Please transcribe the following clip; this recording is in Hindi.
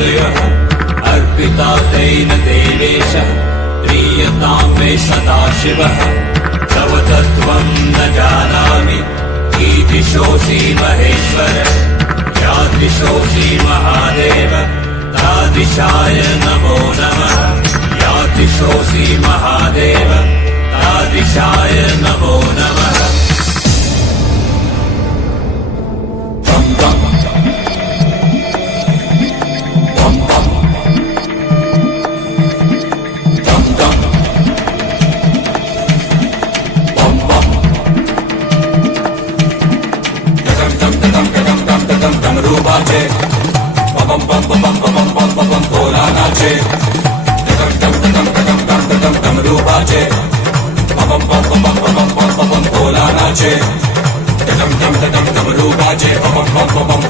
हृदयः अर्पिता तेन देवेश प्रीयतां मे सदाशिवः तव तत्त्वं न जानामि ईदृशोऽसि महेश्वर यादृशोऽसि महादेव तादृशाय नमो नमः यादृशोऽसि महादेव तादृशाय नमो नमः Rubace, pam pam pam pam pam pam pam pam kola nache, rubace, pam pam pam pam pam pam pam pam kola nache, rubace, pam pam pam pam